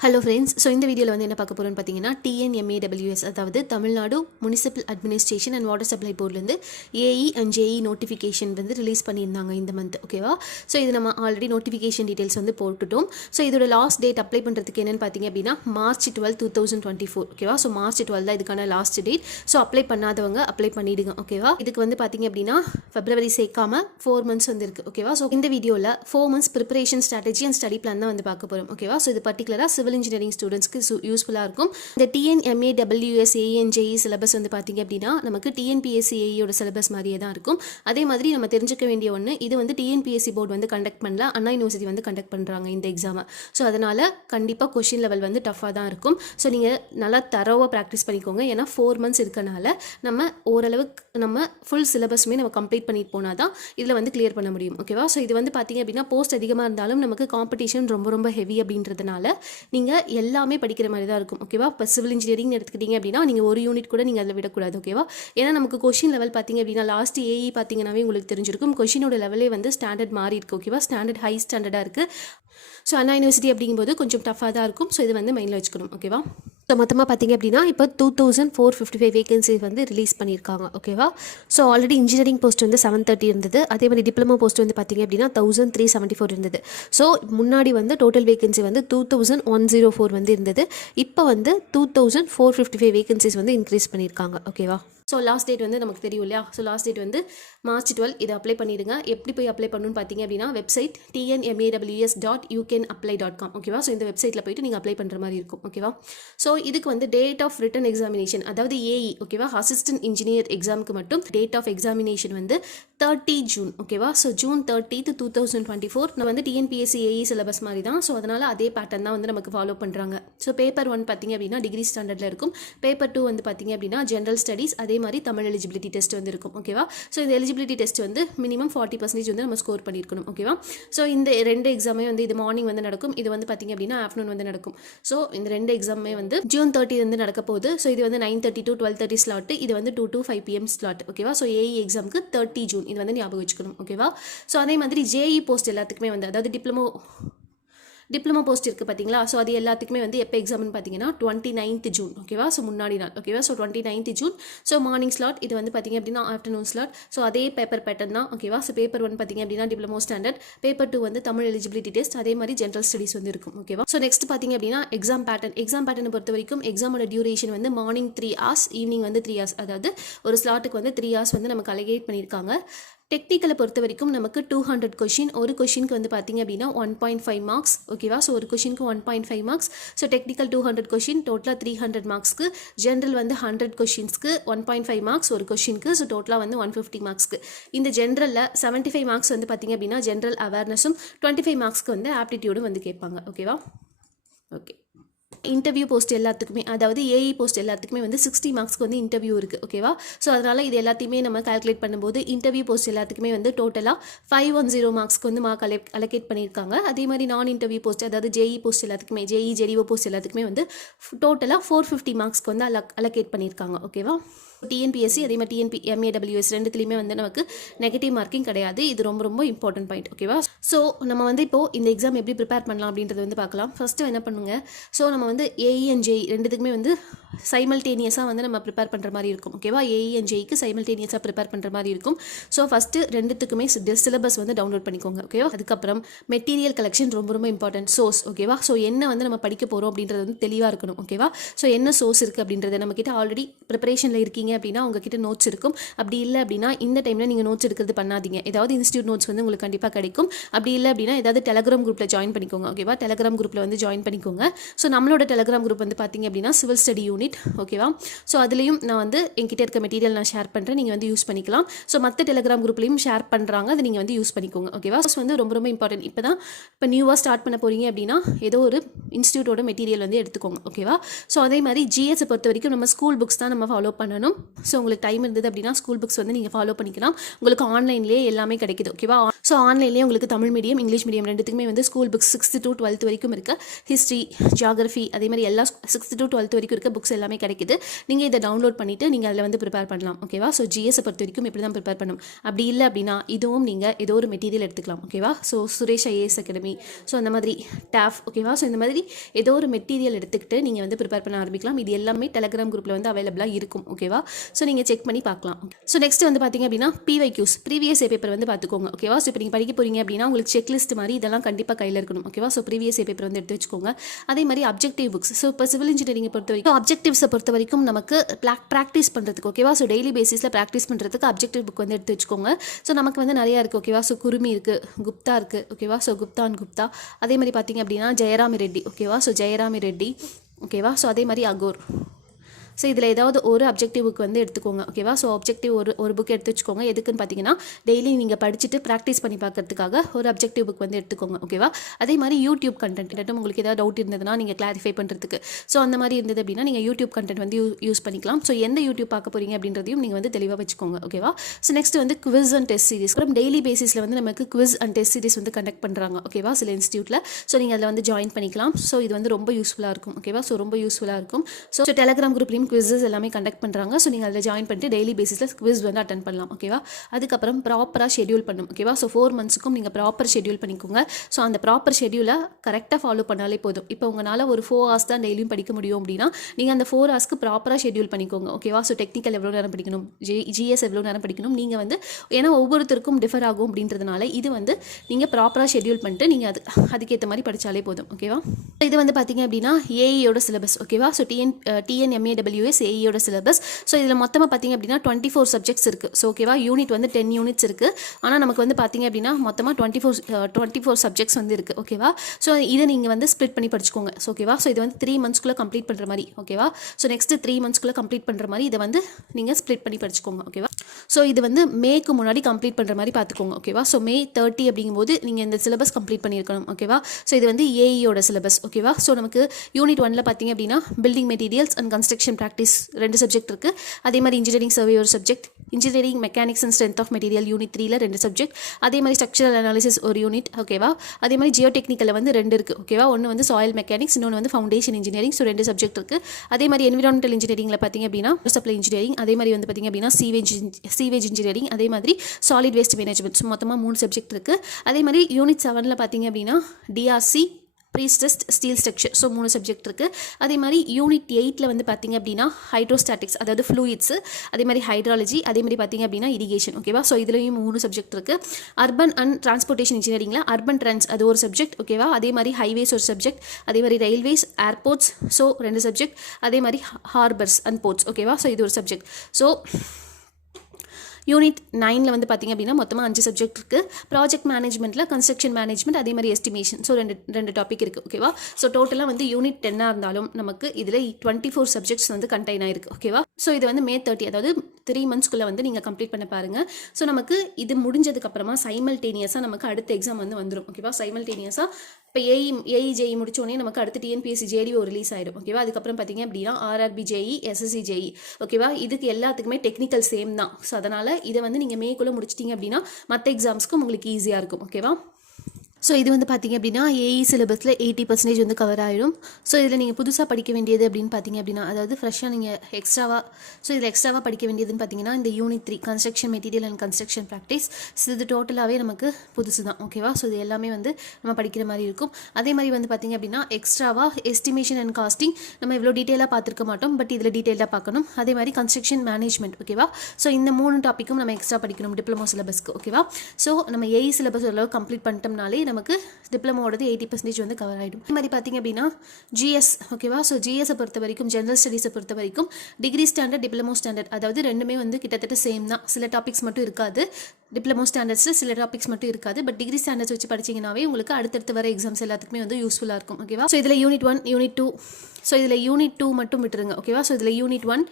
Hello friends. So இந்த வீடியோவில் வந்து என்ன பார்க்க போகிறோன்னு பார்த்தீங்கன்னா TNMAWS, அதாவது Tamil Nadu municipal administration and water supply போர்ட்லேருந்து ஏஇ அண்ட் ஜேஇ நோட்டிஃபிகேஷன் வந்து ரிலீஸ் பண்ணியிருந்தாங்க இந்த மந்த். ஓகேவா? ஸோ இது நம்ம ஆல்ரெடி நோட்டிஃபிகேஷன் டீட்டெயில்ஸ் வந்து போட்டுட்டோம். ஸோ இதோட லாஸ்ட் டேட் அப்ளை பண்ணுறதுக்கு என்னென்னு பார்த்தீங்க அப்படின்னா March 12, 2024. ஓகேவா? ஸோ March 12 தான் இதுக்கான லாஸ்ட் டேட். ஸோ அப்ளை பண்ணாதவங்க அப்ளை பண்ணிவிடுங்க. ஓகேவா? இதுக்கு வந்து பார்த்தீங்க அப்படின்னா February சேர்க்காம 4 months வந்து இருக்குது. ஓகேவா? ஸோ இந்த வீடியோவில் 4 months preparation strategy and study plan தான் வந்து பார்க்க போகிறோம். ஓகேவா? ஸோ இது பர்டிகுலராக சிவில் இன்ஜினியரிங் ஸ்டூடெண்ட்ஸ்க்கு யூஸ்ஃபுல்லாக இருக்கும். இந்த TNMAWS ANJE சிலபஸ் வந்து பார்த்தீங்க அப்படின்னா நமக்கு TNPSC AEயோட சிலபஸ் மாதிரியே தான் இருக்கும். அதே மாதிரி நம்ம தெரிஞ்சுக்க வேண்டிய ஒன்று, இது வந்து TNPSC போர்டு வந்து கண்டக்ட் பண்ணல, அண்ணா யூனிவர்சிட்டி வந்து கண்டக்ட் பண்ணுறாங்க இந்த எக்ஸாமை. ஸோ அதனால் கண்டிப்பாக கொஷின் லெவல் வந்து டஃபாக தான் இருக்கும். ஸோ நீங்கள் நல்லா தரோவாக ப்ராக்டிஸ் பண்ணிக்கோங்க. ஏன்னா 4 months இருக்கனால நம்ம ஓரளவுக்கு நம்ம ஃபுல் சிலபஸுமே நம்ம கம்ப்ளீட் பண்ணிட்டு போனால் தான் இதில் வந்து கிளியர் பண்ண முடியும். ஓகேவா? ஸோ இது வந்து பார்த்தீங்க அப்படின்னா போஸ்ட் அதிகமாக இருந்தாலும் நமக்கு காம்படிஷன் ரொம்ப ரொம்ப ஹெவி அப்படின்றதுனால நீங்கள் எல்லாமே படிக்கிற மாதிரி தான் இருக்கும். ஓகேவா? இப்போ சிவில் இன்ஜினியரிங் எடுத்துக்கிட்டீங்க அப்படின்னா நீங்கள் ஒரு யூனிட் கூட நீங்கள் அதில் விடக்கூடாது. ஓகேவா? ஏன்னா நமக்கு கொஷின் லெவல் பார்த்தீங்க அப்படின்னா லாஸ்ட் ஏஇ பார்த்தீங்கன்னாவே உங்களுக்கு தெரிஞ்சிருக்கும், கொஷினோட லெவலே வந்து ஸ்டாண்டர்ட் மாறி இருக்குது. ஓகேவா? ஸ்டாண்டர்ட் ஹை ஸ்டாண்டர்டாக இருக்குது. ஸோ அண்ணா யூனிவர்சிட்டி அப்படிங்கும்போது கொஞ்சம் டஃபாக தான் இருக்கும். ஸோ இது வந்து மைண்டில் வச்சுக்கணும். ஓகேவா? ஸோ மொத்தமாக பார்த்தீங்க அப்படின்னா இப்போ 2455 வேகன்சி வந்து ரிலீஸ் பண்ணியிருக்காங்க. ஓகேவா? ஸோ ஆல்ரெடி இன்ஜினியரிங் போஸ்ட் வந்து 730 இருந்தது. அதே மாதிரி டிப்ளமோ போஸ்ட் வந்து பார்த்தீங்க அப்படின்னா 1374 இருந்தது. ஸோ முன்னாடி வந்து டோட்டல் வேகன்சி வந்து 2104 வந்து இருந்தது. இப்போ வந்து 2455 வேகன்சிஸ் வந்து இன்க்ரீஸ் பண்ணியிருக்காங்க. ஓகேவா? ஸோ லாஸ்ட் டேட் வந்து நமக்கு தெரியும் இல்லையா? ஸோ லாஸ்ட் டேட் வந்து March 12. இதை அப்ளை பண்ணிடுங்க. எப்படி போய் அப்ளை பண்ணணும்னு பார்த்தீங்க அப்படின்னா வெப்சைட் tnmaws.ucanapply.com. ஓகேவா? ஸோ இந்த வெப்சைட்டில் போய்ட்டு நீங்கள் அப்ளை பண்ணுற மாதிரி இருக்கும். ஓகேவா? ஸோ இதுக்கு வந்து டேட் ஆஃப் ரிட்டன் எக்ஸாமினேஷன், அதாவது ஏஇ, ஓகேவா, அசிஸ்டன்ட் இன்ஜினியர் எக்ஸாமுக்கு மட்டும் டேட் ஆஃப் எக்ஸாமினேஷன் வந்து 30 June. ஓகேவா? ஸோ June 30, 2024 நம்ம வந்து TNPSC ஏஇ சிலபஸ் மாதிரி தான். ஸோ அதனால் அதே பேட்டர்ன் தான் வந்து நமக்கு ஃபாலோ பண்ணுறாங்க. ஸோ பேப்பர் 1 பார்த்தீங்க அப்படின்னா டிகிரி ஸ்டாண்டர்டில் இருக்கும். பேப்பர் 2 வந்து பார்த்தீங்க அப்படின்னா ஜென்ரல் ஸ்டடீஸ், அதே மாதிரி தமிழ் எலிஜிபிலிட்டி டெஸ்ட் வந்து இருக்கும். ஓகேவா? ஸோ இந்த எலிஜிபிலிட்டி டெஸ்ட் வந்து மினிமம் 40% வந்து நம்ம ஸ்கோர் பண்ணியிருக்கணும். ஓகேவா? ஸோ இந்த ரெண்டு எக்ஸாமே வந்து இது மார்னிங் வந்து நடக்கும், இது வந்து பார்த்தீங்க அப்படின்னா ஆஃப்டர்நூன் வந்து நடக்கும். ஸோ இந்த ரெண்டு எக்ஸாமே வந்து June 30 வந்து நடக்க போகுது. ஸோ இது வந்து 9:30 to 12:30 ஸ்லாட், இது வந்து 2 to 5 PM ஸ்லாட். ஓகேவா? ஸோ ஏஇ எக்ஸாமுக்கு 30 June, இது வந்து ஞாபகம் வச்சுக்கணும். ஓகேவா? ஸோ அதே மாதிரி ஜேஇ போஸ்ட் எல்லாத்துக்குமே வந்து, அதாவது டிப்ளமோ போஸ்ட் இருக்குது பார்த்தீங்களா? ஸோ அது எல்லாத்துக்குமே வந்து எப்போ எக்ஸாம்னு பார்த்தீங்கன்னா 29th June. ஓகேவா? ஸோ முன்னாடி நாள். ஓகேவா? So 29th June. So morning slot, இது வந்து பார்த்தீங்க அப்படின்னா ஆஃப்டர்நூன் ஸ்லாட். ஸோ அதே பேப்பர் பேட்டர்ன் தான். ஓகேவா? ஸோ பேப்பர் 1 பார்த்தீங்க அப்படின்னா டிப்ளமோ ஸ்டாண்டர்ட், பேப்பர் 2 வந்து தமிழ் எலிஜிபிலிட்டி டெஸ்ட், அதே மாதிரி ஜென்ரல் ஸ்டடீஸ் வந்து இருக்கும். ஓகேவா? ஸோ நெக்ஸ்ட் பார்த்தீங்க அப்படின்னா எக்ஸாம் பேட்டர்னை பொறுத்த வரைக்கும் எக்ஸாமோட டியூரேஷன் வந்து மார்னிங் 3 hours, ஈவினிங் வந்து 3 hours, அதாவது ஒரு ஸ்லாட்டுக்கு வந்து 3 hours வந்து நமக்கு அலகேட் பண்ணியிருக்காங்க. டெக்னிக்கலை பொறுத்த வரைக்கும் நமக்கு 200 கொஷின், ஒரு கொஷினுக்கு வந்து பார்த்தீங்க அப்படின்னா 1.5 marks. ஓகேவா? ஸோ ஒரு கொஷினுக்கு 1.5 marks. ஸோ டெக்னிக்கல் 200 கொஷின், டோட்டலாக 300 marksக்கு. ஜென்ரல் வந்து 100 கொஷின்ஸ்க்கு 1.5 marks ஒரு கொஷினுக்கு. ஸோ டோட்டலாக வந்து 150 marksக்கு. இந்த ஜென்ரலில் 75 marks வந்து பார்த்தீங்க அப்படின்னா ஜென்ரல் அவேர்னஸும், 25 marksக்கு வந்து ஆப்டிடியூடும் வந்து கேட்பாங்க. ஓகேவா? ஓகே. இன்டர்வியூ போஸ்ட் எல்லாத்துக்குமே, அதாவது ஏஇ போஸ்ட் எல்லாத்துக்குமே வந்து 60 marksக்கு வந்து இன்டர்வியூ இருக்குது. ஓகேவா? ஸோ அதனால் இது எல்லாத்தையுமே நம்ம கால்குலேட் பண்ணும்போது இன்டர்வியூ போஸ்ட் எல்லாத்துக்குமே வந்து டோட்டலாக 510 marksக்கு வந்து மார்க் அலோகேட் பண்ணியிருக்காங்க. அதே மாதிரி நான் இன்டர்வியூ போஸ்ட், அதாவது ஜேஇ போஸ்ட் எல்லாத்துக்குமே, ஜேஇ ஜெடிஓ போஸ்ட் எல்லாத்துக்குமே வந்து டோட்டலாக 450 marksக்கு வந்து அலோகேட் பண்ணியிருக்காங்க. ஓகேவா? டிஎன்பிஎஸ்சி அதே மாதிரி TNMAWS ரெண்டுத்துலையுமே வந்து நமக்கு நெகட்டிவ் மார்க்கிங் கிடையாது. இது ரொம்ப ரொம்ப இம்பார்ட்டன்ட் பாயிண்ட். ஓகேவா? ஸோ நம்ம வந்து இப்போது இந்த எக்ஸாம் எப்படி ப்ரிப்பேர் பண்ணலாம் அப்படின்றது வந்து பார்க்கலாம். ஃபஸ்ட்டு என்ன பண்ணுங்க, ஸோ நம்ம வந்து ஏஇ அண்ட் ஜேஇ ரெண்டுத்துக்குமே வந்து சைமல்டேனியஸாக வந்து நம்ம ப்ரிப்பேர் பண்ணுற மாதிரி இருக்கும். ஓகேவா? ஏஇ அண்ட் ஜேஇக்கு சைமல்டேனியஸாக ப்ரிப்பேர் பண்ணுற மாதிரி இருக்கும். ஸோ ஃபஸ்ட்டு ரெண்டுத்துக்குமே சிலபஸ் வந்து டவுன்லோட் பண்ணிக்கோங்க. ஓகேவா? அதுக்கப்புறம் மெட்டீரியல் கலெக்ஷன் ரொம்ப ரொம்ப இம்பார்ட்டன்ட். சோர்ஸ். ஓகேவா? ஸோ என்ன வந்து நம்ம படிக்க போகிறோம் அப்படின்றது வந்து தெளிவாக இருக்கணும். ஓகேவா? ஸோ என்ன சோர்ஸ் இருக்குது அப்படின்றது நம்மக்கிட்ட ஆல்ரெடி ப்ரிப்பரேஷனில் இருக்கீங்க அப்படின்னா உங்ககிட்ட நோட்ஸ் இருக்கும். அப்படி இல்லை அப்படின்னா இந்த டைமில் நீங்கள் நோட்ஸ் எடுக்கிறது பண்ணாதீங்க. ஏதாவது இன்ஸ்டியூட் நோட்ஸ் வந்து உங்களுக்கு கண்டிப்பாக கிடைக்கும். அப்படி இல்லை அப்படின்னா ஏதாவது டெலகிராம் குரூப்பில் ஜாயின் பண்ணிக்கோங்க. ஓகேவா? டெலகிராம் குரூப்பில் வந்து ஜாயின் பண்ணிக்கோங்க. ஸோ நம்மளோட டெலகிராம் குரூப் வந்து பார்த்தீங்க அப்படின்னா சிவில் ஸ்டடி யூனிட். ஓகேவா? ஸோ அதுலேயும் நான் வந்து என்கிட்ட இருக்க மெட்டீரியல் நான் ஷேர் பண்ணுறேன், நீங்கள் வந்து யூஸ் பண்ணிக்கலாம். ஸோ மற்ற டெலகிராம் குரூப்லையும் ஷேர் பண்ணுறாங்க, அதை நீங்கள் வந்து யூஸ் பண்ணிக்கோங்க. ஓகேவா? ஸோ வந்து ரொம்ப ரொம்ப இம்பார்ட்டன்ட். இப்போ நியூவாக ஸ்டார்ட் பண்ண போகிறீங்க அப்படின்னா ஏதோ ஒரு இன்ஸ்டியூட்டோட மெட்டீரியல் வந்து எடுத்துக்கோங்க. ஓகேவா? ஸோ அதே மாதிரி ஜிஎஸை பொறுத்த வரைக்கும் நம்ம ஸ்கூல் புக்ஸ் தான் நம்ம ஃபாலோ பண்ணணும். ஸோ உங்களுக்கு டைம் இருந்தது அப்படின்னா ஸ்கூல் புக்ஸ் வந்து நீங்கள் ஃபாலோ பண்ணிக்கலாம். உங்களுக்கு ஆன்லைன்லேயே எல்லாமே கிடைக்குது. ஓகேவா? ஸோ ஆன்லைன்லேயே உங்களுக்கு தமிழ் மீடியம், இங்கிலீஷ் மீடியம் ரெண்டுத்துக்குமே வந்து school books 6th to 12th வரைக்கும் இருக்குது. ஹிஸ்ட்ரி, ஜியாகிரஃபி, அதே மாதிரி எல்லா 6th to 12th வரைக்கும் இருக்க புக்ஸ் புக்ஸ் எல்லாமே கிடைக்குது. நீங்கள் இதை டவுன்லோட் பண்ணிவிட்டு நீங்கள் அதில் வந்து ப்ரிப்பேர் பண்ணலாம். ஓகேவா? ஸோ ஜிஎஸை பொறுத்த வரைக்கும் இப்படி தான் ப்ரிப்பேர் பண்ணணும். அப்படி இல்லை அப்படின்னா இதுவும் நீங்கள் ஏதோ ஒரு மெட்டீரியல் எடுத்துக்கலாம். ஓகேவா? So Suresh IAS academy, so அந்த மாதிரி டாஃப், ஓகேவா? ஸோ இந்த மாதிரி ஏதோ ஒரு மெட்டீரியல் எடுத்துக்கிட்டு நீங்கள் வந்து ப்ரிப்பேர் பண்ண ஆரம்பிக்கலாம். இது எல்லாமே டெலகிராம் குரூப்பில் வந்து அவைலபிளாக இருக்கும். ஓகேவா? ஸோ நீங்கள் செக் பண்ணி பார்க்கலாம். ஸோ நெக்ஸ்ட் வந்து பார்த்தீங்க அப்படின்னா PYQs ப்ரீவியஸ் பேப்பர் வந்து பார்த்துக்கோங்க. ஓகேவா? ஸோ இப்போ நீங்கள் படிக்க போகிறீங்க அப்படின்னா உங்களுக்கு செக்லிஸ்ட் மாதிரி இதெல்லாம் கண்டிப்பாக கையில் இருக்கணும். ஓகேவா? ஸோ ப்ரீவியஸ் பேப்பர் வந்து எடுத்து வச்சுக்கோங்க. அதே மாதிரி அப்ஜெக்டிவ் புக்ஸ். ஸோ இப்போ சிவில் இன்ஜினியரிங்கை பொறுத்த வரைக்கும் அப்ஜெக்டிவ்ஸை பொறுத்த வரைக்கும் நமக்கு ப்ராக்டிஸ் பண்ணுறதுக்கு, ஓகேவா? ஸோ டெய்லி பேசிஸில் ப்ராக்டிஸ் பண்ணுறதுக்கு அப்ஜெக்டிவ் புக் வந்து எடுத்து வச்சுக்கோங்க. ஸோ நமக்கு வந்து நிறையா இருக்குது. ஓகேவா? ஸோ குருமி இருக்குது, குப்தா இருக்குது. ஓகேவா? ஸோ குப்தா அதே மாதிரி பார்த்தீங்க அப்படின்னா ஜெயராமி ரெட்டி. ஓகேவா? ஸோ ஜெயராமி ரெட்டி. ஓகேவா? ஸோ அதே மாதிரி அகோர். ஸோ இதில் ஏதாவது ஒரு அப்ஜெக்டிவ் புக் வந்து எடுத்துக்கோங்க. ஓகேவா? ஸோ அப்ஜெக்டிவ் ஒரு புக் எடுத்து வச்சுக்கோங்க. எதுக்குன்னு பார்த்தீங்கன்னா டெய்லி நீங்கள் படிச்சுட்டு ப்ராக்டிஸ் பண்ணி பார்க்கறதுக்காக ஒரு அப்ஜெக்டிவ் புக் வந்து எடுத்துக்கோங்க. ஓகேவா? அதே மாதிரி யூடியூப் கண்டென்ட் உங்களுக்கு ஏதாவது டவுட் இருந்ததுன்னா நீங்கள் கிளாரிஃபை பண்ணுறதுக்கு, ஸோ அந்த மாதிரி இருந்தது அப்படின்னா நீங்கள் யூடியூப் கண்டென்ட் வந்து யூஸ் பண்ணிக்கலாம். ஸோ எந்த யூடியூப் பார்க்க போகிறீங்க அப்படின்றதையும் நீங்கள் வந்து தெளிவாக வச்சுக்கோங்க. ஓகேவா? ஸோ நெக்ஸ்ட் வந்து குவிஸ் அண்ட் டெஸ்ட் சீரிஸ். அப்புறம் டெய்லி பேசிஸில் வந்து நமக்கு குவிஸ் அண்ட் டெஸ்ட் சீரிஸ் வந்து கண்டக்ட் பண்ணுறாங்க. ஓகேவா? சில இன்ஸ்டியூட்டில். ஸோ நீங்கள் அதில் வந்து ஜாயின் பண்ணிக்கலாம். ஸோ இது வந்து ரொம்ப யூஸ்ஃபுல்லாக இருக்கும். ஓகேவா? ஸோ ரொம்ப யூஸ்ஃபுல்லாக இருக்கும். ஸோ டெலகிராம் குரூப்லையும் குவிஸஸ் எல்லாமே கண்டக்ட் பண்ணுறாங்க. ஸோ நீங்கள் அதில் ஜாயின் பண்ணிட்டு டெய்லி பேசிஸில் குவிஸ் வந்து அட்டன் பண்ணலாம். ஓகேவா? அதுக்கப்புறம் ப்ராப்பராக ஷெடியூல் பண்ணணும். ஓகேவா? ஸோ 4 மந்த்ஸுக்கும் நீங்கள் ப்ராப்பர் ஷெடியூல் பண்ணிக்கோங்க. ஸோ அந்த ப்ராப்பர் ஷெடியூலை கரெக்டாக ஃபாலோ பண்ணாலே போதும். இப்போ உங்களால் ஒரு 4 hours தான் டெய்லியும் படிக்க முடியும் அப்படின்னா நீங்கள் அந்த 4 hours ப்ராப்பராக ஷெடியூல் பண்ணிக்கோங்க. ஓகேவா? ஸோ டெக்னிக்கல் எவ்வளோ நேரம் படிக்கணும், ஜிஎஸ் எவ்வளோ நேரம் படிக்கணும், நீங்கள் வந்து ஏன்னா ஒவ்வொருத்தருக்கும் டிஃபர் ஆகும் அப்படின்றதுனால இது வந்து நீங்கள் ப்ராப்பராக ஷெடியூல் பண்ணிட்டு நீங்கள் அதுக்கேற்ற மாதிரி படித்தாலே போதும். ஓகேவா? இது வந்து பார்த்தீங்க அப்படின்னா ஏஇயோட சிலபஸ். ஓகேவா? ஸோ TNMAWS ஏஇயோட சிலபஸ். ஸோ இதில் மொத்தமாக பார்த்தீங்க அப்படின்னா 24 சப்ஜெக்ட்ஸ் இருக்குது. ஸோ ஓகேவா? யூனிட் வந்து 10 யூனிட்ஸ் இருக்குது. ஆனால் நமக்கு வந்து பார்த்தீங்க அப்படின்னா மொத்தமாக 24 சப்ஜெக்ட்ஸ் வந்து இருக்குது. ஓகேவா? ஸோ இதை நீங்கள் வந்து ஸ்ப்ளிட் பண்ணி படிச்சுக்கோங்க. ஸோ ஓகேவா? ஸோ இது வந்து 3 monthsக்குள்ளே கம்ப்ளீட் பண்ணுற மாதிரி. ஓகேவா? ஸோ நெக்ஸ்ட்டு 3 monthsக்குள்ளே கம்ப்ளீட் பண்ணுற மாதிரி இதை வந்து நீங்கள் ஸ்ப்ளிட் பண்ணி படிச்சுக்கோங்க. ஓகேவா? ஸோ இது வந்து மேக்கு முன்னாடி கம்ப்ளீட் பண்ணுற மாதிரி பார்த்துக்கோங்க. ஓகேவா? ஸோ May 30 அப்படிங்கும்போது நீங்கள் இந்த சிலபஸ் கம்ப்ளீட் பண்ணியிருக்கணும். ஓகேவா? ஸோ இது வந்து ஏஇயோட சிலபஸ். ஓகேவா? ஸோ நமக்கு யூனிட் 1ல் பார்த்தீங்க அப்படின்னா building materials and construction practice 2 subject இருக்குது. அதே மாதிரி இன்ஜினியரிங் சர்வே ஒரு subject, engineering mechanics and strength of material unit 3ல் 2 சப்ஜெக்ட், அதே மாதிரி ஸ்ட்ரக்சரல் அனாலிசிஸ் ஒரு யூனிட். ஓகேவா? அதே மாதிரி ஜியோ டெக்னிக்கலில் வந்து 2 இருக்குது. ஓகேவா? ஒன்று வந்து சாயில் மெக்கானிக்ஸ், இன்னொன்று வந்து ஃபவுண்டேஷன் இன்ஜினியரிங். ஸோ 2 சப்ஜெக்ட் இருக்குது. அதே மாதிரி என்விரான்மெண்டல் இன்ஜினியரிங்கில் பார்த்தீங்க அப்படின்னா சப்ளை இன்ஜினியரிங், அதே மாதிரி வந்து பார்த்தீங்க அப்படின்னா சீவேஜ் இன்ஜினியரிங், அதே மாதிரி சாலிட் வேஸ்ட் மேனேஜ்மெண்ட். ஸோ மொத்தமாக 3 சப்ஜெக்ட் இருக்குது. அதே மாதிரி யூனிட் 7ல் பார்த்தீங்க அப்படின்னா DRC, prestressed, steel structure. So 3 subject இருக்குது. அதே மாதிரி யூனிட் 8ல் வந்து பார்த்தீங்க அப்படின்னா ஹைட்ரோஸ்டாட்டிக்ஸ், அதாவது ஃப்ளூயிட்ஸ், அதே மாதிரி ஹைட்ராலஜி, அதே மாதிரி பார்த்தீங்க அப்படின்னா இரிகேஷன். ஓகேவா? ஸோ இதுலேயும் 3 சப்ஜெக்ட் இருக்குது. அர்பன் அண்ட் டிரான்ஸ்போர்ட்டேஷன் இன்ஜினியரிங்கில் அர்பன் ட்ரான்ஸ் அது ஒரு சப்ஜெக்ட். ஓகேவா? அதே மாதிரி ஹைவேஸ் ஒரு சப்ஜெக்ட், அதே மாதிரி ரயில்வேஸ், ஏர்போர்ட்ஸ், ஸோ 2 சப்ஜெக்ட், அதே மாதிரி ஹார்பர்ஸ் அண்ட் போர்ட்ஸ். ஓகேவா? ஸோ இது ஒரு சப்ஜெக்ட். ஸோ யூனிட் 9ல் வந்து பார்த்தீங்க அப்படின்னா மொத்தமாக 5 சப்ஜெக்ட் இருக்குது. ப்ராஜெக்ட் மேனேஜ்மெண்ட்டில் கன்ஸ்ட்ரக்ஷன் மேனேஜ்மெண்ட், அதே மாதிரி எஸ்டிமேஷன். ஸோ ரெண்டு டாபிக் இருக்குது. ஓகேவா? ஸோ டோட்டலாக வந்து யூனிட் 10ஆக இருந்தாலும் நமக்கு இதில் 24 சப்ஜெக்ட்ஸ் வந்து கண்டெயின் ஆயிருக்கு. ஓகேவா? ஸோ இது வந்து May 30, அதாவது 3 monthsக்குள்ளே வந்து நீங்கள் கம்ப்ளீட் பண்ண பாருங்கள். ஸோ நமக்கு இது முடிஞ்சதுக்கப்புறமா சைமல்டேனியஸாக நமக்கு அடுத்த எக்ஸாம் வந்து வந்துடும். ஓகேவா? சைமல்டேனியஸாக இப்போ ஏஇ முடிச்சோடனே நமக்கு அடுத்து டிஎன்பிஎஸ்சி ஜேடிஓ ரிலீஸ் ஆகிடும். ஓகேவா? அதுக்கப்புறம் பார்த்தீங்க அப்படின்னா ஆர்ஆர்பி ஜேஇ, எஸ்எஸ்சி ஜேஇ. ஓகேவா? இதுக்கு எல்லாத்துக்குமே டெக்னிக்கல் சேம் தான். ஸோ அதனால் இதை வந்து நீங்கள் மேக்குள்ளே முடிச்சிட்டிங்க அப்படின்னா மற்ற எக்ஸாம்ஸ்க்கும் உங்களுக்கு ஈஸியாக இருக்கும். ஓகேவா? ஸோ இது வந்து பார்த்தீங்க அப்படின்னா ஏஇ சிலபஸில் 80% வந்து கவர் ஆகிடும். ஸோ இதில் நீங்கள் புதுசாக படிக்க வேண்டியது அப்படின்னு பார்த்தீங்க அப்படின்னா, அதாவது ஃப்ரெஷ்ஷாக நீங்கள் எக்ஸ்ட்ராவாக படிக்க வேண்டியதுன்னு பார்த்தீங்கன்னா இந்த unit 3 construction material and construction practice. So இது டோட்டலாகவே நமக்கு புதுசு தான். ஓகேவா? ஸோ இது எல்லாமே வந்து நம்ம படிக்கிற மாதிரி இருக்கும். அதே மாதிரி வந்து பார்த்தீங்க அப்படின்னா எக்ஸ்ட்ராவாக எஸ்டிமேஷன் அண்ட் காஸ்டிங் நம்ம இவ்வளோ டீட்டெயிலாக பார்த்துருக்க மாட்டோம், பட் இதில் டீட்டெயிலாக பார்க்கணும். அதே மாதிரி கன்ஸ்ட்ரக்ஷன் மேனேஜ்மெண்ட். ஓகேவா? ஸோ இந்த 3 டாப்பிக்கும் நம்ம எக்ஸ்ட்ரா படிக்கணும் டிப்ளமோ சிலபஸ்க்கு. ஓகேவா? ஸோ நம்ம ஏஇ சிலபஸ் ஓரளவு கம்ப்ளீட் பண்ணிட்டோம்னாலே நமக்கு டிப்ளமோடது 80% வந்து கவர் ஆகிடும். அதே மாதிரி பார்த்தீங்க அப்படின்னா ஜிஎஸ். ஓகேவா? ஸோ ஜிஎஸை பொறுத்த வரைக்கும், ஜென்ரல் ஸ்டடீஸை பொறுத்த வரைக்கும் டிகிரி ஸ்டாண்டர்ட், டிப்ளமோ ஸ்டாண்டர்ட், அதாவது ரெண்டுமே வந்து கிட்டத்தட்ட சேம் தான். சில டாபிக்ஸ் மட்டும் இருக்காது. டிப்ளமோ ஸ்டாண்டர்ட்ஸில் சில டாபிக்ஸ் மட்டும் இருக்காது. பட் டிகிரி ஸ்டாண்டர்ட்ஸ் வச்சு படிச்சிங்கனாவே உங்களுக்கு அடுத்தடுத்து வர எக்ஸாம்ஸ் எல்லாத்துக்குமே வந்து யூஸ்ஃபுல்லாக இருக்கும். ஓகேவா? ஸோ இதில் யூனிட் 1, யூனிட் 2, ஸோ இதில் யூனிட் 2 மட்டும் விட்டுருங்க. ஓகேவா? ஸோ இதில் யூனிட் 1,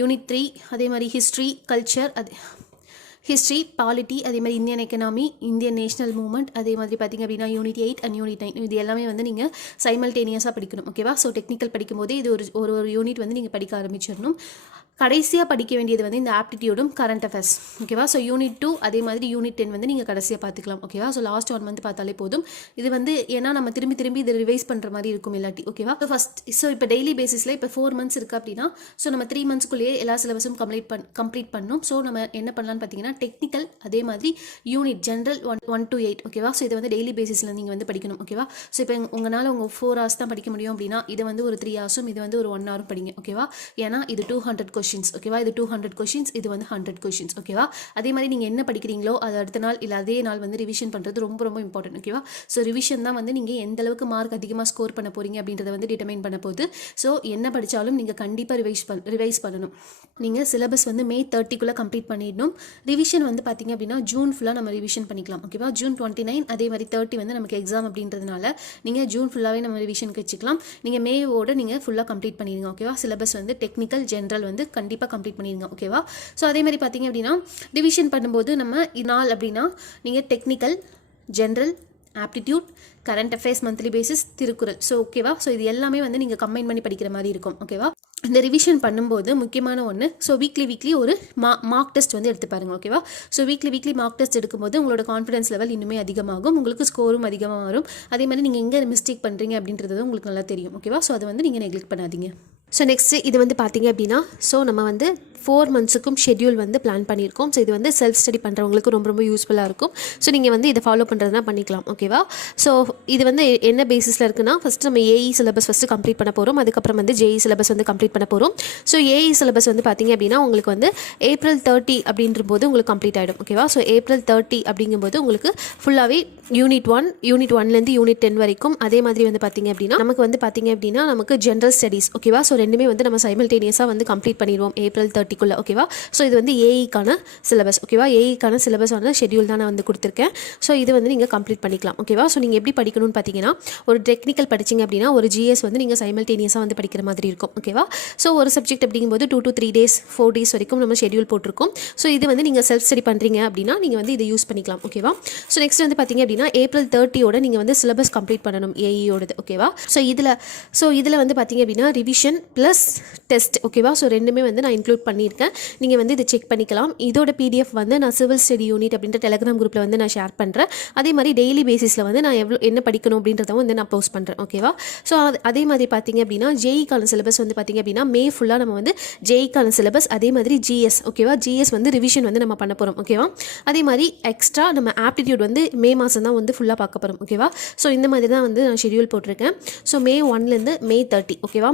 யூனிட் 3, அதே மாதிரி ஹிஸ்ட்ரி, கல்ச்சர், ஹிஸ்ட்ரி, பாலிட்டி, அதே மாதிரி Indian economy, Indian national movement, அதே மாதிரி பார்த்திங்க அப்படின்னா யூனிட் 8 அண்ட் யூனிட் 9 இது எல்லாமே வந்து நீங்கள் சைமல்டேனியஸாக படிக்கணும். ஓகேவா? ஸோ டெக்னிக்கல் படிக்கும் போதே இது ஒரு யூனிட் வந்து நீங்கள் படிக்க ஆரம்பிச்சிடணும். கடைசியாக படிக்க வேண்டியது வந்து இந்த ஆப்டிடியூடும் கரண்ட் அஃபேர்ஸ். ஓகேவா? ஸோ யூனிட் 2 அதே மாதிரி யூனிட் 10 வந்து நீங்கள் கடைசியாக பார்த்துக்கலாம். ஓகேவா? ஸோ லாஸ்ட் 1 மந்த் பார்த்தாலே போதும். இது வந்து ஏன்னா நம்ம திரும்பி இது ரிவைஸ் பண்ணுற மாதிரி இருக்கும் இல்லாட்டி. ஓகேவா? ஸோ இப்போ டெய்லி பேசிஸில் இப்போ 4 மந்த்ஸ் இருக்குது அப்படின்னா ஸோ நம்ம 3 மந்த்ஸ்க்குள்ளேயே எல்லா சிலபஸும் கம்ப்ளீட் பண்ணணும். ஸோ நம்ம என்ன பண்ணலான்னு பார்த்தீங்கன்னா டெக்னிக்கல் அதே மாதிரி யூனிட் ஜென்ரல் 1 to 8. ஓகேவா? ஸோ இதை வந்து டெய்லி பேசிஸில் நீங்கள் வந்து படிக்கணும். ஓகேவா? ஸோ இப்போ உங்களால் 4 hours தான் படிக்க முடியும் அப்படின்னா இது வந்து ஒரு 3 hours, இது வந்து ஒரு 1 hour படிங்க. ஓகேவா? ஏன்னா இது 200 questions. ஓகேவா? இது 200 questions, இது வந்து 100 questions. ஓகேவா? அதே மாதிரி நீங்கள் என்ன படிக்கிறீங்களோ அது அடுத்த நாள் இல்லை அதே நாள் வந்து ரிவிஷன் பண்ணுறது ரொம்ப இம்பார்ட்டன்ட். ஓகேவா? ஸோ ரிவிஷன் தான் வந்து நீங்கள் எந்த அளவுக்கு மார்க் அதிகமாக ஸ்கோர் பண்ண போகிறீங்க அப்படின்றத வந்து டிட்டர்மைன் பண்ண போகுது. ஸோ என்ன படித்தாலும் நீங்கள் கண்டிப்பாக ரிவைஸ் பண்ணணும். நீங்கள் சிலபஸ் வந்து May 30க்குள்ளே கம்ப்ளீட் பண்ணிடணும். ரிவிஷன் வந்து பார்த்தீங்க அப்படின்னா ஜூன் ஃபுல்லாக நம்ம ரிவிஷன் பண்ணிக்கலாம். ஓகேவா? ஜூன் 29 அதே மாதிரி 30 வந்து நமக்கு எக்ஸாம் அப்படின்றதுனால நீங்கள் ஜூன் ஃபுல்லாகவே நம்ம ரிவிஷனுக்கு வச்சுக்கலாம். நீங்கள் மேவோட நீங்கள் ஃபுல்லாக கம்ப்ளீட் பண்ணிடுங்க. ஓகேவா? சிலபஸ் வந்து டெக்னிக்கல் ஜென்ரல் வந்து கண்டிப்பாக கம்ப்ளீட் பண்ணிடுங்க. ஓகேவா? ஸோ அதே மாதிரி பார்த்தீங்க அப்படின்னா டிவிஷன் பண்ணும்போது நம்ம நாள் அப்படின்னா நீங்கள் technical, general, aptitude, current affairs, monthly basis, Thirukkural. So ஓகேவா? ஸோ இது எல்லாமே வந்து நீங்கள் கம்பைன் பண்ணி படிக்கிற மாதிரி இருக்கும். ஓகேவா? இந்த ரிவிஷன் பண்ணும்போது முக்கியமான ஒன்று, ஸோ வீக்லி ஒரு மார்க் டெஸ்ட் வந்து எடுத்து பாருங்கள். ஓகேவா? ஸோ வீக்லி மார்க் டெஸ்ட் எடுக்கும்போது உங்களோட கான்ஃபிடன்ஸ் லெவல் இன்னுமே அதிகமாகும், உங்களுக்கு ஸ்கோரும் அதிகமாக வரும். அதே மாதிரி நீங்கள் எங்கே மிஸ்டேக் பண்ணுறீங்க அப்படின்றது உங்களுக்கு நல்லா தெரியும். ஓகேவா? ஸோ அதை வந்து நீங்கள் நெக்லெக்ட் பண்ணாதீங்க. ஸோ நெக்ஸ்ட்டு இது வந்து பார்த்தீங்க அப்படின்னா ஸோ நம்ம வந்து 4 மந்த்ஸுக்கும் ஷெட்யூல் வந்து பிளான் பண்ணியிருக்கோம். ஸோ இது வந்து செல்ஃப் ஸ்டடி பண்ணுறவங்களுக்கு ரொம்ப யூஸ்ஃபுல்லாக இருக்கும். ஸோ நீங்கள் வந்து இதை ஃபாலோ பண்ணுறதுனா பண்ணிக்கலாம். ஓகேவா? ஸோ இது வந்து என்ன பேசிஸில் இருக்குன்னா ஃபஸ்ட்டு நம்ம ஏஇ சிலபஸ் ஃபஸ்ட்டு கம்ப்ளீட் பண்ண போகிறோம். அதுக்கப்புறம் வந்து ஜேஇ சிலபஸ் வந்து கம்ப்ளீட் பண்ண போகிறோம். ஸோ ஏஇ சிலபஸ் வந்து பார்த்தீங்க அப்படின்னா உங்களுக்கு வந்து April 30 அப்படின்ற போது உங்களுக்கு கம்ப்ளீட் ஆகிடும். ஓகேவா? ஸோ April 30 அப்படிங்கும்போது உங்களுக்கு ஃபுல்லாகவே யூனிட் 1லேருந்து யூனிட் 10 வரைக்கும். அதே மாதிரி வந்து பார்த்தீங்க அப்படின்னா நமக்கு ஜென்ரல் ஸ்டடீஸ். ஓகேவா? ஸோ ரெண்டுமே வந்து நம்ம சைமல்டேனியஸாக வந்து கம்ப்ளீட் பண்ணிடுவோம் April 30க்குள்ளே. ஓகேவா? ஸோ இது வந்து ஏஇக்கான சிலபஸ். ஓகேவா? ஏஇக்கான சிலபஸான ஷெட்யூல் தான் நான் வந்து கொடுத்துருக்கேன். ஸோ இது வந்து நீங்கள் கம்ப்ளீட் பண்ணிக்கலாம். ஓகேவா? ஸோ நீங்கள் எப்படி படிக்கணும்னு பார்த்தீங்கன்னா ஒரு டெக்னிக்கல் படிச்சிங்க அப்படின்னா ஒரு ஜிஎஸ் வந்து நீங்கள் சைமல்டேனியஸாக வந்து படிக்கிற மாதிரி இருக்கும். ஓகேவா? ஸோ ஒரு சப்ஜெக்ட் அப்படிங்கும்போது 2 to 3 days 4 days வரைக்கும் நம்ம ஷெட்யூல் போட்டிருக்கோம். ஸோ இது வந்து நீங்கள் செல்ஃப் ஸ்டடி பண்ணுறீங்க அப்படின்னா நீங்கள் வந்து இதை யூஸ் பண்ணிக்கலாம். ஓகேவா? ஸோ நெக்ஸ்ட் வந்து பார்த்தீங்க அப்படின்னா April 30யோட நீங்கள் வந்து சிலபஸ் கம்ப்ளீட் பண்ணணும் ஏஇயோடது. ஓகேவா? ஸோ இதில் வந்து பார்த்தீங்க அப்படின்னா ரிவிஷன் ப்ளஸ் டெஸ்ட். ஓகேவா? ஸோ ரெண்டுமே வந்து நான் இன்க்ளூட் பண்ணியிருக்கேன். நீங்கள் வந்து இதை செக் பண்ணிக்கலாம். இதோட PDF வந்து நான் சிவில் ஸ்டடி யூனிட் அப்படின்ற டெலிகிராம் குரூப்பில் வந்து நான் ஷேர் பண்ணுறேன். அதே மாதிரி டெய்லி பேசிஸில் வந்து நான் என்ன படிக்கணும் அப்படின்றத வந்து நான் போஸ்ட் பண்ணுறேன். ஓகேவா? ஸோ அதே மாதிரி பார்த்தீங்க அப்படின்னா ஜேஇக்கான சிலபஸ் வந்து பார்த்தீங்க அப்படின்னா மே ஃபுல்லாக நம்ம வந்து ஜேஇக்கான சிலபஸ் அதே மாதிரி ஜிஎஸ். ஓகேவா? ஜிஎஸ் வந்து ரிவிஷன் வந்து நம்ம பண்ண போகிறோம். ஓகேவா? அதே மாதிரி எக்ஸ்ட்ரா நம்ம ஆப்டிடியூட் வந்து மே மாதம் தான் வந்து ஃபுல்லாக பார்க்க போகிறோம். ஓகேவா? ஸோ இந்த மாதிரி தான் வந்து நான் ஷெட்யூல் போட்டிருக்கேன். So May 1லேருந்து May 30. ஓகேவா?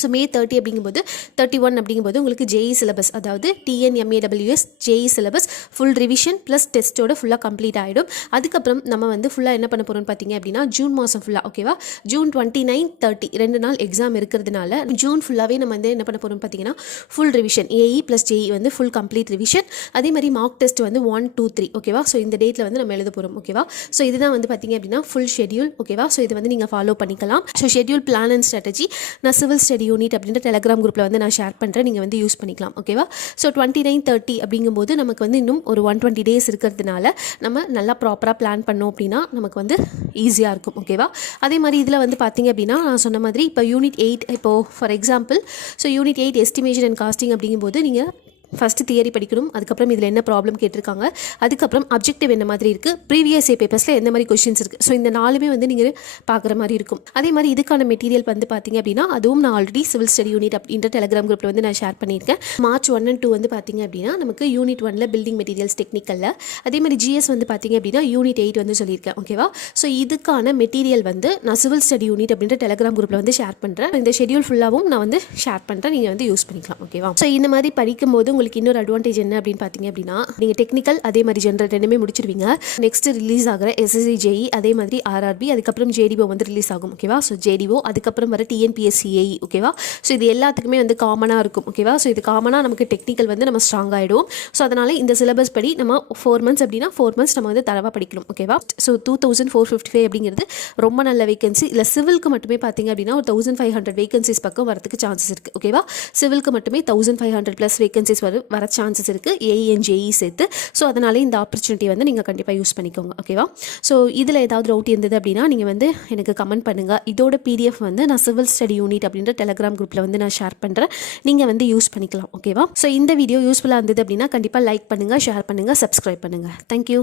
ஸோ May 30 அப்படிங்கும்போது 31 அப்படிங்கும்போது உங்களுக்கு ஜேஇ சிலபஸ் அதாவது TNMAWS JE syllabus full revision plus டெஸ்ட்டோட ஃபுல்லாக கம்ப்ளீட் ஆகிடும். அதுக்கப்புறம் நம்ம வந்து ஃபுல்லாக என்ன பண்ண போகிறோம்னு பார்த்தீங்க அப்படின்னா ஜூன் மாதம் ஃபுல்லாக. ஓகேவா? June 29, 30 2 நாள் எக்ஸாம் இருக்கிறதுனால ஜூன் ஃபுல்லாகவே நம்ம வந்து என்ன பண்ண போகிறோம்னு பார்த்தீங்கன்னா full revision AE plus JE வந்து ஃபுல் கம்ப்ளீட் ரிவிஷன். அதே மாதிரி மார்க் டெஸ்ட் வந்து 1, 2, 3. ஓகேவா? ஸோ இந்த டேட்டில் வந்து நம்ம எழுத போகிறோம். ஓகேவா? ஸோ இதுதான் வந்து பார்த்தீங்க அப்படின்னா ஃபுல் ஷெட்யூல். ஓகேவா? ஸோ இது வந்து நீங்கள் ஃபாலோ பண்ணிக்கலாம். So schedule plan and strategy நான் சிவில் ஸ்டடி யூனிட் அப்படின்ற டெலிகிராம் குரூப்பில் வந்து நான் ஷேர் பண்ணுறேன். நீங்கள் வந்து யூஸ் பண்ணிக்கலாம். ஓகேவா? ஸோ 29, 30 அப்படிங்கும்போது நமக்கு வந்து இன்னும் ஒரு 120 days இருக்கிறதுனால நம்ம நல்லா ப்ராப்பராக பிளான் பண்ணோம் அப்படின்னா நமக்கு வந்து ஈஸியாக இருக்கும். ஓகேவா? அதே மாதிரி இதில் வந்து பார்த்தீங்க அப்படின்னா நான் சொன்ன மாதிரி இப்போ யூனிட் 8 இப்போது for example so unit 8 estimation and costing அப்படிங்கும்போது நீங்கள் ஃபஸ்ட்டு தியரி படிக்கணும். அதுக்கப்புறம் இதில் என்ன ப்ராப்ளம் கேட்டிருக்காங்க, அதுக்கப்புறம் அப்ஜெக்டிவ் என்ன மாதிரி இருக்குது, ப்ரீவியஸ் பேப்பர்ஸில் எந்த மாதிரி கொஸ்டின்ஸ் இருக்குது. ஸோ இந்த 4மே வந்து நீங்கள் பார்க்குற மாதிரி இருக்கும். அதே மாதிரி இதுக்கான மெட்டீரியல் வந்து பார்த்தீங்க அப்படின்னா அதுவும் நான் ஆல்ரெடி சிவில் ஸ்டடி யூனிட் அப்படின்ற டெலிகிராம் குரூப்பில் வந்து நான் ஷேர் பண்ணியிருக்கேன். March 1 and 2 வந்து பார்த்தீங்க அப்படின்னா நமக்கு யூனிட் 1ல் பில்டிங் மெட்டீரியல்ஸ் டெக்னிக்கலில், அதே மாதிரி ஜிஎஸ் வந்து பார்த்தீங்க அப்படின்னா யூனிட் 8 வந்து சொல்லியிருக்கேன். ஓகேவா? ஸோ இதுக்கான மெட்டீரியல் வந்து நான் சிவில் ஸ்டடி யூனிட் அப்படின்ற டெலிகிராம் குரூப்பில் வந்து ஷேர் பண்ணுறேன். இந்த ஷெட்யூல் ஃபுல்லாகவும் நான் வந்து ஷேர் பண்ணுறேன். நீங்கள் வந்து யூஸ் பண்ணிக்கலாம். ஓகேவா? ஸோ இந்த மாதிரி படிக்கும்போது உங்களுக்கு இன்னொரு அட்வான்டேஜ் என்ன அப்படின்னு பார்த்தீங்க அப்படின்னா நீங்கள் டெக்னிக்கல் அதே மாதிரி ஜென்ரல் ரெண்டுமே முடிச்சிருவீங்க. நெக்ஸ்ட் ரிலீஸ் ஆகிற எஸ்எஸ்சி ஜேஇ அதே மாதிரி ஆர்ஆர்பி அதுக்கப்புறம் ஜேடிஓ வந்து ரிலீஸ் ஆகும். ஓகேவா? ஸோ ஜேடிஓ அதுக்கப்புறம் வர டிஎன்பிஎஸ்சிஏஇ. ஓகேவா? ஸோ இது எல்லாத்துக்குமே வந்து காமனாக இருக்கும். ஓகேவா? ஸோ இது காமனாக நமக்கு டெக்னிக்கல் வந்து நம்ம ஸ்ட்ராங் ஆகிடும். ஸோ அதனால் இந்த சிலபஸ் படி நம்ம 4 months அப்படின்னா 4 months நம்ம வந்து தரவாக படிக்கணும். ஓகேவா? ஸோ 2455 அப்படிங்கிறது ரொம்ப நல்ல வேகன்சி. இல்லை சிவிலுக்கு மட்டுமே பார்த்தீங்க அப்படின்னா ஒரு 1500 வேகன்சிஸ் பக்கம் வரதுக்கு சான்சஸ் இருக்குது. ஓகேவா? சிவிலுக்கு மட்டுமே 1500+ வேகன்சிஸ் வர சான்சஸ் இருக்குது, ஏஇ அண்ட் ஜேஇ சேர்த்து. ஸோ அதனால இந்த ஆப்பர்ச்சுனிட்டி வந்து நீங்கள் கண்டிப்பாக யூஸ் பண்ணிக்கோங்க. ஓகேவா? ஸோ இதில் ஏதாவது டவுட் இருந்தது அப்படின்னா நீங்கள் வந்து எனக்கு கமெண்ட் பண்ணுங்கள். இதோட பிடிஎஃப் வந்து நான் சிவில் ஸ்டடி யூனிட் அப்படின்ற டெலிகிராம் குரூப்பில் வந்து நான் ஷேர் பண்ணுறேன். நீங்கள் வந்து யூஸ் பண்ணிக்கலாம். ஓகேவா? ஸோ இந்த வீடியோ யூஸ்ஃபுல்லாக இருந்தது அப்படின்னா கண்டிப்பாக லைக் பண்ணுங்கள், ஷேர் பண்ணுங்கள், சப்ஸ்கிரைப் பண்ணுங்கள். தேங்க்யூ.